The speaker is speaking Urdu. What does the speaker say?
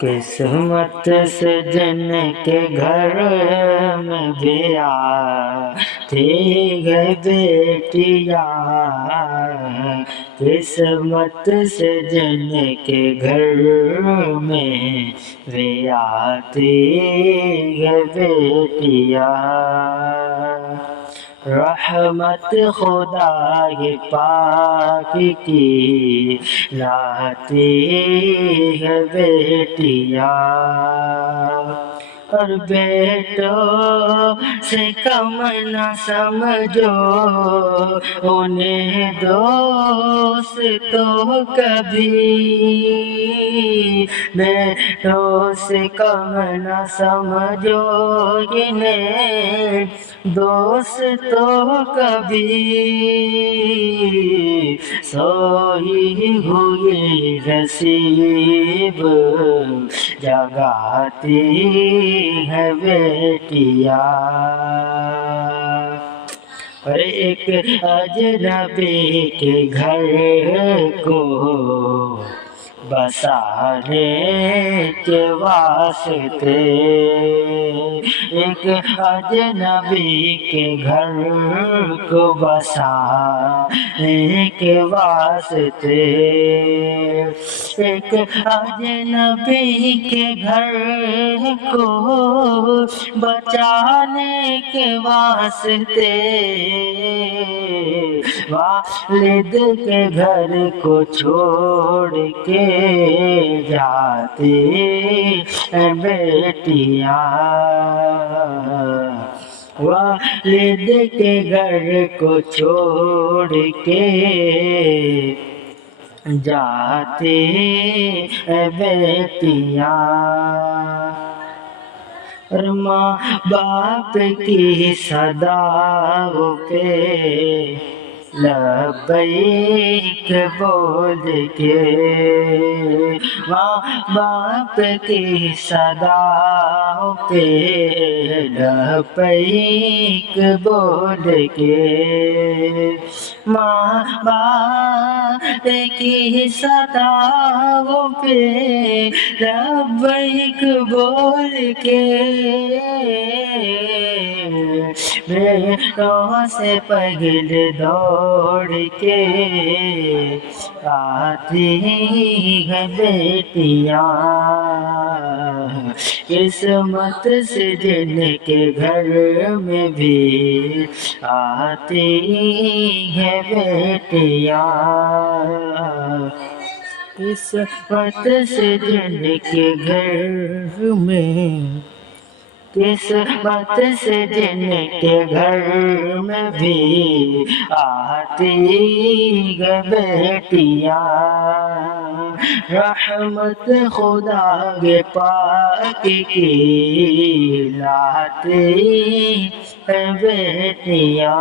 قسمت سے جن کے گھر میں بھی آتی ہے بیٹیاں، قسمت سے جن کے گھر میں بھی آتی ہے بیٹیاں، رحمت خدا پاک کی لاتی ہے بیٹیاں، اور بیٹوں سے کم نہ سمجھو انہیں دوستوں کبھی، بیٹوں سے کم نہ سمجھو انہیں دوستوں کبھی، سوئی ہوئی نصیب جگاتی ہے بیٹیاں، اور ایک اجنبی کے گھر کو بسانے کے واسطے، ایک اجنبی کے گھر کو بسانے کے واسطے، ایک اجنبی کے گھر کو بچانے کے واسطے، والد کے گھر کو چھوڑ کے جاتی ہیں بیٹیاں، والد کے گھر کو چھوڑ کے جاتی ہیں بیٹیاں، اور ماں باپ کی صداؤں پہ لبیک بول کے، ماں باپ کی صداؤں پہ لبیک بول کے، ماں باپ کی صداؤں پہ لبیک بول کے، بیٹوں سے پہلے دوڑ کے آتی ہیں بیٹیاں، قسمت سے جن کے گھر میں بھی آتی ہیں بیٹیاں، قسمت سے جن کے گھر میں، قسمت سے جن کے گھر میں بھی آتی ہے بیٹیاں، رحمت خدا پاک کی لاتی ہے بیٹیاں۔